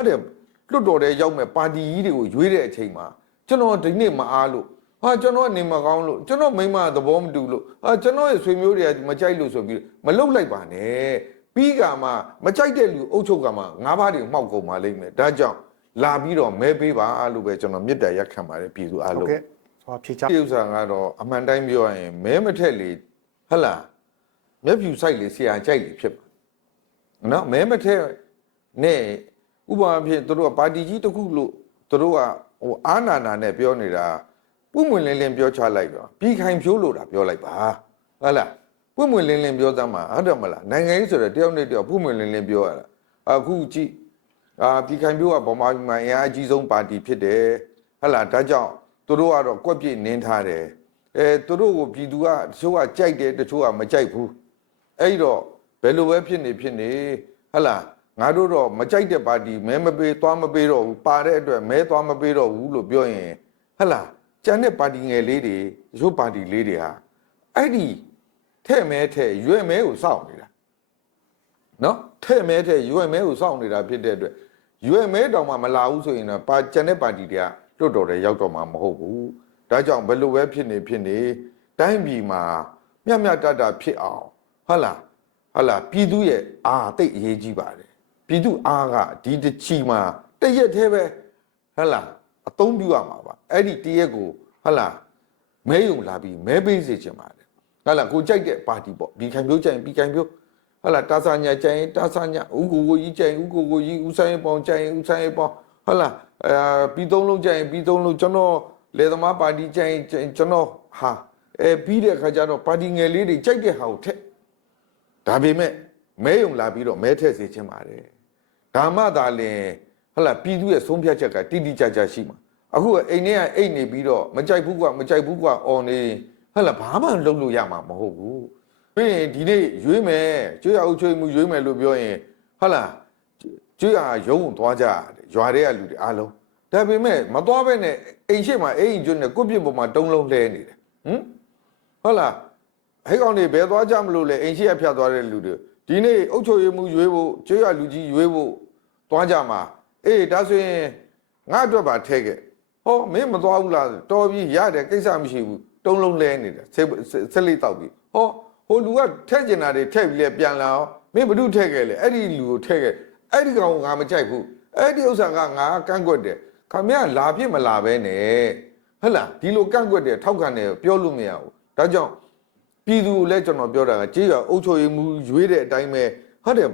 ဟုတ်တယ်လွတ်တော်တဲ့ရောက်မဲ့ပါတီကြီးတွေကိုရွေးတဲ့အချိန်မှာကျွန်တော်ဒီနေ့မအားလို့ဟာကျွန်တော်အနေမကောင်းလို့ကျွန်တော်မိမသဘောမတူလို့ဟာကျွန်တော်ရဲ့ဆွေမျိုးတွေကမကြိုက်လို့ဆိုပြီးမလုတ်လိုက်ပါနဲ့ပြီးကမှမကြိုက်တဲ့လူအုပ်ချုပ်ကမှငါးပါးတွေမှောက်ကုန်ပါလိမ့်မယ်ဒါကြောင့်လာပြီးတော့မဲပေးပါလို့ပဲကျွန်တော်မြစ်တာရက်ခံပါတယ်ပြည်သူအားဟုတ်လုံးကဲ့ဟောဖြေချဒီဥစ္စာကတော့အမှန်တိုင်းပြောရရင်မဲမထက်လေဟတ်လာမျက်ဖြူဆိုင်လေဆရာကြိုက်လေဖြစ်ပါနော်မဲမထက်နဲ့ ဥပမာဖြင့်တို့ကပါတီကြီးတစ်ခုလို့တို့ကဟိုအာနာနာနဲ့ပြောနေတာပွင့်ပွင့်လင်းလင်းပြောချလိုက်ပါပြီးခိုင်ဖြိုးလို့တာပြောလိုက်ပါဟုတ်လားပွင့်ပွင့်လင်းလင်းပြောသမ်းမှာဟုတ်တယ်မလားနိုင်ငံရေးဆိုတော့တယောက်နဲ့တယောက်ပွင့်ပွင့်လင်းလင်းပြောရတာအခုကြည့်အာပြီးခိုင်ဖြိုးကဗမာပြည်မှာအင်အားအကြီးဆုံးပါတီဖြစ်တယ်ဟုတ်လားဒါကြောင့်သူတို့ကတော့ကွက်ပြည့်နင်းထားတယ်အဲသူတို့ကိုပြည်သူကတချို့ကကြိုက်တယ်တချို့ကမကြိုက်ဘူးအဲ့တော့ဘယ်လိုပဲဖြစ်နေဖြစ်နေဟဟလာ ငါတို့တော့မကြိုက်တဲ့ပါတီမဲမပေးသွားမပေးတော့ဘူးပါတဲ့အတွက်မဲသွားမပေးတော့ဘူးလို့ပြောရင်ဟဟလာကျန်တဲ့ပါတီငယ်လေးတွေတချို့ပါတီလေးတွေဟာအဲ့ဒီထဲ့မဲထဲ့ရွဲ့မဲကိုစောင့်နေတာနော်ထဲ့မဲထဲ့ရွဲ့မဲကိုစောင့်နေတာဖြစ်တဲ့အတွက်ရွဲ့မဲတောင်မှမလာဘူးဆိုရင်တော့ပါကျန်တဲ့ပါတီတွေကလွတ်တော်တယ်ရောက်တော့မှာမဟုတ်ဘူးဒါကြောင့်ဘယ်လိုပဲဖြစ်နေဖြစ်နေတိုင်းပြည်မှာမျှမျှတတဖြစ်အောင်ဟုတ်လားဟုတ်လားပြည်သူရဲ့အာတိတ်အရေးကြီးပါတယ် ပြည်သူအားကဒီတစ်ချီမှာတရက်သေးပဲဟုတ်လားအသုံးပြုရမှာပါအဲ့ဒီတရက်ကိုဟုတ်လားမဲယုံလာပြီးမဲပေးစေချင်ပါတယ်ဟုတ်လားကိုကြိုက်တဲ့ပါတီပေါ့ဒီခံမျိုးကြိုင်ပြီးခံမျိုးဟုတ်လားတာဆာညာကြိုင်တာဆာညာဥကိုကိုကြီးကြိုင်ဥကိုကိုကြီးဥဆိုင်ပေါင်ကြိုင်ဥဆိုင်ပေါင်ဟုတ်လားအဲပြီးသုံးလုံးကြိုင်ပြီးသုံးလုံးကျွန်တော်လေသမားပါတီကြိုင်ကျွန်တော်ဟာအဲပြီးတဲ့အခါကျတော့ပါတီငယ်လေးတွေကြိုက်တဲ့ဟာကိုထက်ဒါပေမဲ့မဲယုံလာပြီးတော့မဲထည့်စေချင်ပါတယ် ဒါမှသာလင်ဟုတ်လားပြည်သူရဲ့ဆုံးဖြတ်ချက်ကတိတိကျကျရှိမှာအခုကအိမ်ထဲကအိတ်နေပြီးတော့မကြိုက်ဘူးကွာမကြိုက်ဘူးကွာအော်နေဟုတ်လားဘာမှလုပ်လို့ရမှာမဟုတ်ဘူးပြီးရင်ဒီနေ့ရွေးမယ်ကျွေးရအုပ်ချုပ်မှုရွေးမယ်လို့ပြောရင်ဟုတ်လားကျွေးရရုံးသွားကြတယ်ရွာတွေကလူတွေအားလုံးဒါပေမဲ့မသွားဘဲနဲ့အိမ်ရှိမှအိမ်ကျွန်းနဲ့ကိုပြစ်ပေါ်မှာတုံးလုံးလဲနေတယ်ဟမ်ဟုတ်လားဟဲ့ကောင်တွေဘယ်သွားကြမလို့လဲအိမ်ရှိရဖြတ်သွားတဲ့လူတွေဒီနေ့အုပ်ချုပ်မှုရွေးဖို့ကျွေးရလူကြီးရွေးဖို့ သွားကြမှာအေးဒါဆိုရင်ငါအတွက်ပါထဲခဲ့ဟောမင်းမသွားဘူးလားတော်ပြီရတယ်ကိစ္စမရှိဘူးတုံးလုံးလဲနေတယ်ဆက်ဆက်လေးတောက်ပြီဟောဟိုလူကထက်ကျင်တာတွေထက်ပြီးလဲပြန်လာအောင်မင်းဘ ᱹ ထက်ခဲ့လေအဲ့ဒီလူကိုထက်ခဲ့အဲ့ဒီကောင်ကငါမကြိုက်ဘူးအဲ့ဒီဥစ္စာကငါကန့်ကွက်တယ်ခမရလာပြစ်မလာပဲနဲ့ဟဟလားဒီလိုကန့်ကွက်တယ်ထောက်ခံတယ်ပြောလို့မရဘူးဒါကြောင့်ပြည်သူကိုလည်းကျွန်တော်ပြောတာကကြေးရအုပ်ချုပ်ရေးမှုရွေးတဲ့အတိုင်းပဲဟုတ်တယ်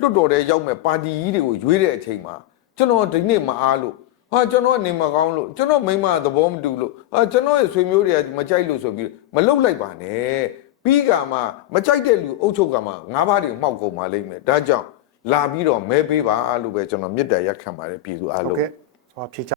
လွတ်တော်တဲ့ရောက်မဲ့ပါတီကြီးတွေကိုရွေးတဲ့အချိန်မှာကျွန်တော်ဒီနေ့မအားလို့ဟာကျွန်တော်အနေမကောင်းလို့ကျွန်တော်မိမသဘောမတူလို့ဟာကျွန်တော်ရဲ့ဆွေမျိုးတွေကမကြိုက်လို့ဆိုပြီးမလုတ်လိုက်ပါနဲ့ပြီးကမှမကြိုက်တဲ့လူအုပ်ချုပ်ကမှငါးပါးတွေမှောက်ကုန်ပါလိမ့်မယ်ဒါကြောင့်လာပြီးတော့မဲပေးပါလို့ပဲကျွန်တော်မြစ်တာရက်ခံပါတယ်ပြည်သူအားဟုတ်လုံးကဲ့ဟောဖြေချ